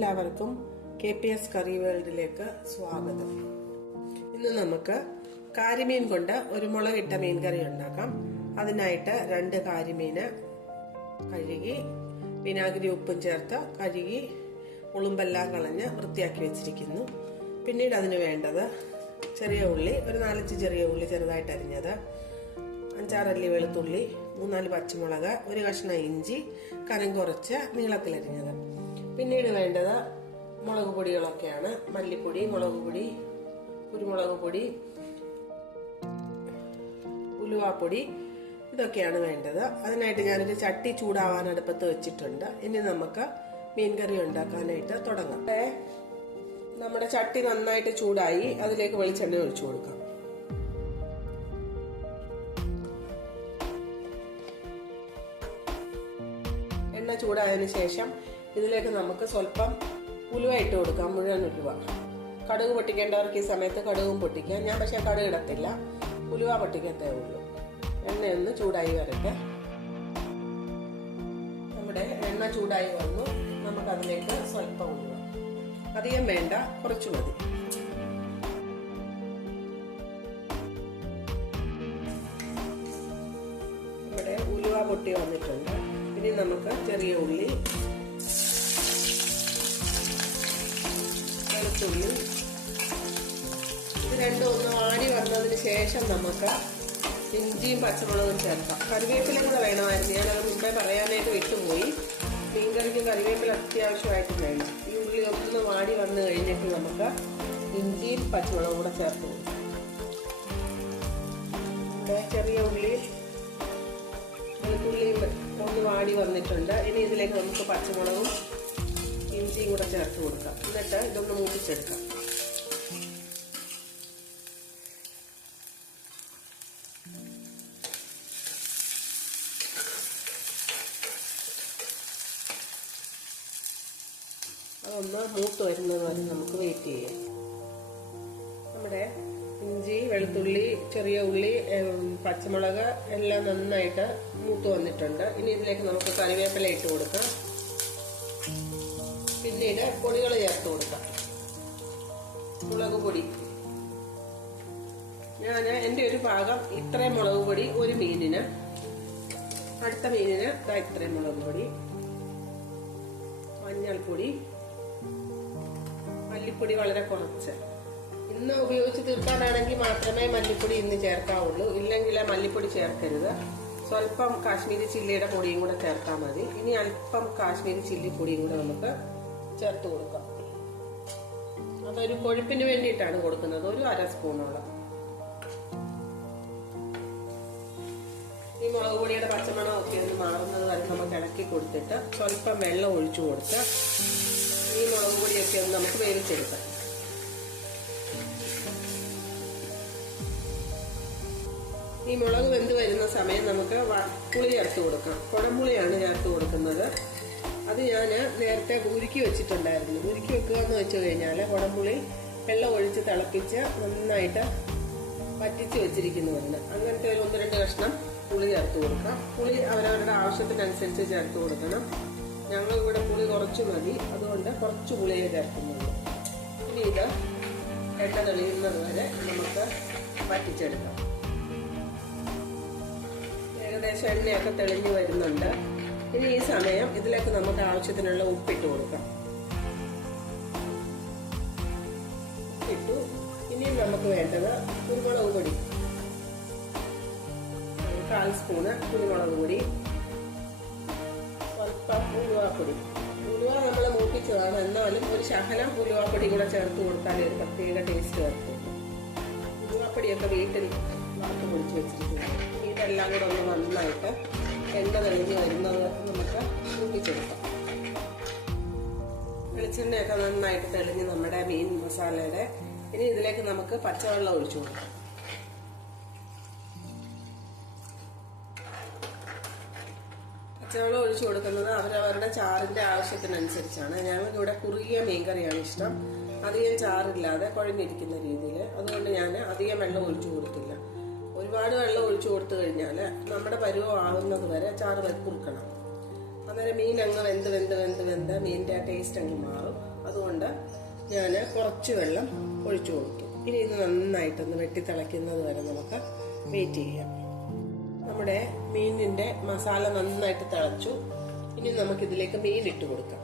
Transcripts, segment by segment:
എല്ലാവർക്കും KPS കറി വേൾഡിലേക്ക് സ്വാഗതം. ഇന്ന് നമുക്ക് കാരിമീൻ കൊണ്ട് ഒരു മുളകിട്ട മീൻ കറി ഉണ്ടാക്കാം. അതിനായിട്ട് 2 കാരിമീന് കഴുകി വിനാഗിരി ഉപ്പും ചേർത്ത് കഴുകി ഉളുമ്പെല്ലാം കളഞ്ഞ് വൃത്തിയാക്കി വെച്ചിരിക്കുന്നു. പിന്നീട് അതിന് വേണ്ടത് ചെറിയ ഉള്ളി, ഒരു 4-5 ചെറിയ ഉള്ളി ചെറുതായിട്ട് അരിഞ്ഞത്, 5-6 അല്ലി വെളുത്തുള്ളി, 3-4 പച്ചമുളക്, ഒരു കഷ്ണം ഇഞ്ചി കനം കുറച്ച് നീളത്തിലരിഞ്ഞത്. പിന്നീട് വേണ്ടത് മുളക് പൊടികളൊക്കെയാണ്. മല്ലിപ്പൊടി, മുളക് പൊടി, കുരുമുളക് പൊടി, ഉലുവാപ്പൊടി, ഇതൊക്കെയാണ് വേണ്ടത്. അതിനായിട്ട് ഞാനൊരു ചട്ടി ചൂടാവാൻ അടുപ്പത്ത് വെച്ചിട്ടുണ്ട്. ഇനി നമുക്ക് മീൻകറി ഉണ്ടാക്കാനായിട്ട് തുടങ്ങാം. നമ്മുടെ ചട്ടി നന്നായിട്ട് ചൂടായി, അതിലേക്ക് വെളിച്ചെണ്ണ ഒഴിച്ചു കൊടുക്കാം. എണ്ണ ചൂടായതിനു ശേഷം ഇതിലേക്ക് നമുക്ക് സ്വല്പം ഉലുവ ഇട്ട് കൊടുക്കാം. മുഴുവൻ ഉലുവ. കടുക് പൊട്ടിക്കേണ്ടവർക്ക് ഈ സമയത്ത് കടുകും പൊട്ടിക്കാം. ഞാൻ പക്ഷെ കടുക് ഇടത്തില്ല, ഉലുവ പൊട്ടിക്കത്തേ ഉള്ളൂ. എണ്ണയൊന്ന് ചൂടായി വരട്ടെ. നമ്മുടെ എണ്ണ ചൂടായി വന്നു. നമുക്കതിലേക്ക് സ്വല്പം ഉലുവ, അധികം വേണ്ട, കുറച്ചു മതി. നമ്മുടെ ഉലുവ പൊട്ടി വന്നിട്ടുണ്ട്. ഇനി നമുക്ക് ചെറിയ ഉള്ളി, വെളുത്തുള്ളി, ഇത് രണ്ടും ഒന്ന് ആടി വന്നതിന് ശേഷം നമുക്ക് ഇഞ്ചിയും പച്ചമുളകും ചേർക്കാം. കറിവേപ്പില കൂടെ വേണമായിരുന്നു, ഞാനത് മുമ്പേ പറയാനായിട്ട് വിട്ടുപോയി. മീൻകറിക്ക് കറിവേപ്പില അത്യാവശ്യമായിട്ട് വേണം. ഈ ഉള്ളി ഒന്ന് വാടി വന്നു കഴിഞ്ഞിട്ട് നമുക്ക് ഇഞ്ചിയും പച്ചമുളകും കൂടെ ചേർത്ത് കൊടുക്കാം. ചെറിയ ഉള്ളി വെളുത്തുള്ളിയും ഒന്ന് വാടി വന്നിട്ടുണ്ട്. ഇനി ഇതിലേക്ക് നമുക്ക് പച്ചമുളകും ഇഞ്ചിയും കൂടെ ചേർത്ത് കൊടുക്കാം. എന്നിട്ട് ഇതൊന്ന് മൂപ്പിച്ചെടുക്കാം. അതൊന്ന് മൂത്ത് വരുന്നത് വരെ നമുക്ക് വെയിറ്റ് ചെയ്യാം. നമ്മുടെ ഇഞ്ചി, വെളുത്തുള്ളി, ചെറിയ ഉള്ളി, പച്ചമുളക് എല്ലാം നന്നായിട്ട് മൂത്ത് വന്നിട്ടുണ്ട്. ഇനി ഇതിലേക്ക് നമുക്ക് കറിവേപ്പില ഇട്ട് കൊടുക്കാം. പിന്നീട് പൊടികൾ ചേർത്ത് കൊടുക്കാം. മുളക് പൊടി, ഞാൻ എൻ്റെ ഒരു ഭാഗം ഇത്രയും മുളക് പൊടി ഒരു മീനിന്, അടുത്ത മീനിന് ഇത്രയും മുളക് പൊടി, മഞ്ഞൾപ്പൊടി, മല്ലിപ്പൊടി വളരെ കുറച്ച്. ഇന്ന് ഉപയോഗിച്ച് തീർക്കാനാണെങ്കിൽ മാത്രമേ മല്ലിപ്പൊടി ഇന്ന് ചേർക്കാവുള്ളൂ, ഇല്ലെങ്കിൽ മല്ലിപ്പൊടി ചേർക്കരുത്. സ്വല്പം കാശ്മീരി ചില്ലിയുടെ പൊടിയും കൂടെ ചേർത്താൽ മതി. ഇനി അല്പം കാശ്മീരി ചില്ലി പൊടിയും കൂടെ നമുക്ക് ചേർത്ത് കൊടുക്കാം. അതൊരു കൊഴുപ്പിന് വേണ്ടിയിട്ടാണ് കൊടുക്കുന്നത്, ഒരു 1/2 സ്പൂണോളം. ഈ മുളക് പൊടിയുടെ പച്ചമണം ഒക്കെ ഒന്ന് മാറുന്നത് വരെ നമുക്ക് ഇളക്കി കൊടുത്തിട്ട് സ്വല്പം വെള്ളം ഒഴിച്ചു കൊടുത്ത് ഈ മുളക് പൊടിയൊക്കെ ഒന്ന് നമുക്ക് വേവിച്ചെടുക്കാം. ഈ മുളക് വെന്ത് വരുന്ന സമയം നമുക്ക് പുളി ചേർത്ത് കൊടുക്കാം. കുടംപുളിയാണ് ചേർത്ത് കൊടുക്കുന്നത്. അത് ഞാൻ നേരത്തെ ഉരുക്കി വെച്ചിട്ടുണ്ടായിരുന്നു. ഉരുക്കി വെക്കുക എന്ന് വെച്ച് കഴിഞ്ഞാൽ കുടംപുളി വെള്ളം ഒഴിച്ച് തിളപ്പിച്ച് നന്നായിട്ട് വറ്റിച്ച് വെച്ചിരിക്കുന്നുണ്ട്. അങ്ങനത്തെ ഒരു 1-2 കഷ്ണം പുളി ചേർത്ത് കൊടുക്കാം. പുളി അവരവരുടെ ആവശ്യത്തിനനുസരിച്ച് ചേർത്ത് കൊടുക്കണം. ഞങ്ങൾ ഇവിടെ പുളി കുറച്ച് മതി, അതുകൊണ്ട് കുറച്ച് പുളിയെ ചേർക്കുന്നുള്ളൂ. ഇനി ഇത് എണ്ണ തെളിയുന്നത് വരെ നമുക്ക് വറ്റിച്ചെടുക്കാം. ഏകദേശം എണ്ണയൊക്കെ തെളിഞ്ഞു വരുന്നുണ്ട്. ഇനി ഈ സമയം ഇതിലേക്ക് നമുക്ക് ആവശ്യത്തിനുള്ള ഉപ്പിട്ട് കൊടുക്കാം. ഉപ്പിട്ടു. ഇനിയും നമുക്ക് വേണ്ടത് കുരുമുളക് പൊടി, 1/4 സ്പൂണ് കുരുമുളക് പൊടി, സ്വല്പം ഉലുവാപ്പൊടി. ഉലുവ നമ്മൾ മൂപ്പിച്ചതാണ്, എന്നാലും ഒരു ശകലം ഉലുവാപ്പൊടി കൂടെ ചേർത്ത് കൊടുത്താൽ ഒരു പ്രത്യേക ടേസ്റ്റ് വരും. ഉലുവാപ്പൊടിയൊക്കെ വീട്ടിൽ വറുത്ത് പൊടിച്ച് വെച്ചിരിക്കുന്നത്. ഇതെല്ലാം കൂടെ ഒന്ന് നന്നായിട്ട് എണ്ണ തെളിഞ്ഞ് വരുന്നത് നമുക്ക് മൂപ്പിച്ചെടുക്കാം. വെളിച്ചെണ്ണയൊക്കെ നന്നായിട്ട് തെളിഞ്ഞ് നമ്മുടെ മീൻ മസാലയുടെ. ഇനി ഇതിലേക്ക് നമുക്ക് പച്ചവെള്ളം ഒഴിച്ചു കൊടുക്കാം. പച്ചവെള്ളം ഒഴിച്ചു കൊടുക്കുന്നത് അവരവരുടെ ചാറിന്റെ ആവശ്യത്തിനനുസരിച്ചാണ്. ഞങ്ങൾക്കിവിടെ കുറുകിയ മീൻകറിയാണ് ഇഷ്ടം, അധികം ചാറില്ലാതെ കുഴഞ്ഞിരിക്കുന്ന രീതിയിൽ. അതുകൊണ്ട് ഞാൻ അധികം വെള്ളം ഒഴിച്ചു കൊടുത്തില്ല. ഒരുപാട് വെള്ളം ഒഴിച്ചു കൊടുത്തു കഴിഞ്ഞാൽ നമ്മുടെ പരുവം ആവുന്നത് വരെ ചാറ് കുറുക്കണം. അന്നേരം മീൻ അങ്ങ് വെന്ത് മീനിന്റെ ടേസ്റ്റ് അങ്ങ് മാറും. അതുകൊണ്ട് ഞാൻ കുറച്ച് വെള്ളം ഒഴിച്ചു കൊടുത്തു. ഇനി ഇത് നന്നായിട്ടൊന്ന് വെട്ടി തിളയ്ക്കുന്നത് വരെ നമുക്ക് വെയിറ്റ് ചെയ്യാം. നമ്മുടെ മീനിന്റെ മസാല നന്നായിട്ട് തിളച്ചു. ഇനി നമുക്കിതിലേക്ക് മീൻ ഇട്ട് കൊടുക്കാം.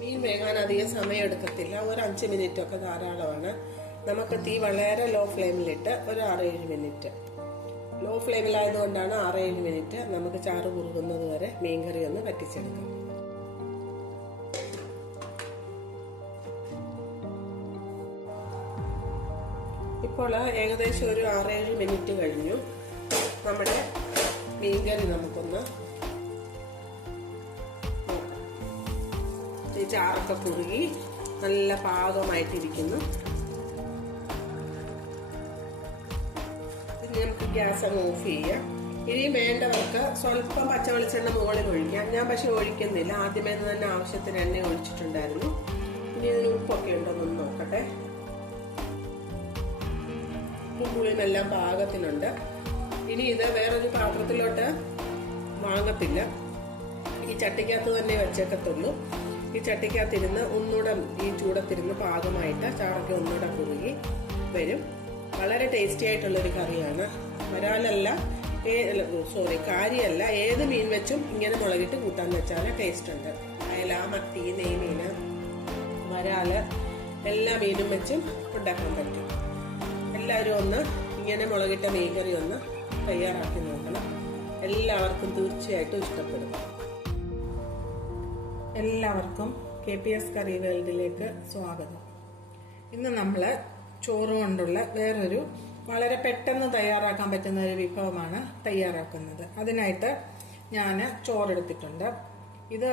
മീൻ വേകാൻ അധികം സമയം എടുക്കത്തില്ല. ഒരു 5 മിനിറ്റ് ഒക്കെ ധാരാളമാണ്. നമുക്ക് തീ വളരെ ലോ ഫ്ലെയിമിലിട്ട് ഒരു 6-7 മിനിറ്റ്. Law ഫ്ലെയിമിലായതുകൊണ്ടാണ് 6-7 minute. നമുക്ക് ചാറ് കുറുകുന്നത് വരെ മീൻകറി ഒന്ന് വറ്റിച്ചെടുക്കാം. ഇപ്പോൾ ഏകദേശം ഒരു 6-7 മിനിറ്റ് കഴിഞ്ഞു. നമ്മുടെ മീൻകറി നമുക്കൊന്ന് ഈ ചാറൊക്കെ കുറുകി നല്ല പാകമായിട്ടിരിക്കുന്നു. ഇനി നമുക്ക് ഗ്യാസ് അങ്ങ് ഓഫ് ചെയ്യാം. ഇനി വേണ്ടവർക്ക് സ്വല്പം പച്ചവെളിച്ചെണ്ണ മുകളിൽ ഒഴിക്കാം. ഞാൻ പക്ഷെ ഒഴിക്കുന്നില്ല. ആദ്യമേ തന്നെ ആവശ്യത്തിന് എണ്ണ ഒഴിച്ചിട്ടുണ്ടായിരുന്നു. ഇനി ഇതിന് ഉപ്പൊക്കെ ഉണ്ടോന്നൊന്ന് നോക്കട്ടെ. ഉപ്പും പുളിയും എല്ലാം പാകത്തിനുണ്ട്. ഇനി ഇത് വേറൊരു പാത്രത്തിലോട്ട് വാങ്ങത്തില്ല. ഈ ചട്ടിക്കകത്ത് തന്നെ വെച്ചേക്കത്തുള്ളൂ. ഈ ചട്ടിക്കകത്തിരുന്ന് ഒന്നുകൂടെ ഈ ചൂടത്തിരുന്ന് പാകമായിട്ട് ചാറൊക്കെ ഒന്നുകൂടെ കുറുകി വരും. വളരെ ടേസ്റ്റി ആയിട്ടുള്ളൊരു കറിയാണ്. വരാലല്ല, കാരിയല്ല, ഏത് മീൻ വെച്ചും ഇങ്ങനെ മുളകിട്ട് കൂട്ടാൻ വെച്ചാൽ ടേസ്റ്റ് ഉണ്ട്. അയല, മത്തി, നെയ്മീൻ, വരാല് എല്ലാ മീനും വെച്ചും ഉണ്ടാക്കാൻ പറ്റും. എല്ലാവരും ഒന്ന് ഇങ്ങനെ മുളകിട്ട മീൻകറി ഒന്ന് തയ്യാറാക്കി നോക്കണം. എല്ലാവർക്കും തീർച്ചയായിട്ടും ഇഷ്ടപ്പെടും. എല്ലാവർക്കും KPS കറി വേൾഡിലേക്ക് സ്വാഗതം. ഇന്ന് നമ്മൾ ചോറ് കൊണ്ടുള്ള വേറൊരു വളരെ പെട്ടെന്ന് തയ്യാറാക്കാൻ പറ്റുന്ന ഒരു വിഭവമാണ് തയ്യാറാക്കുന്നത്. അതിനായിട്ട് ഞാൻ ചോറെടുത്തിട്ടുണ്ട്. ഇത്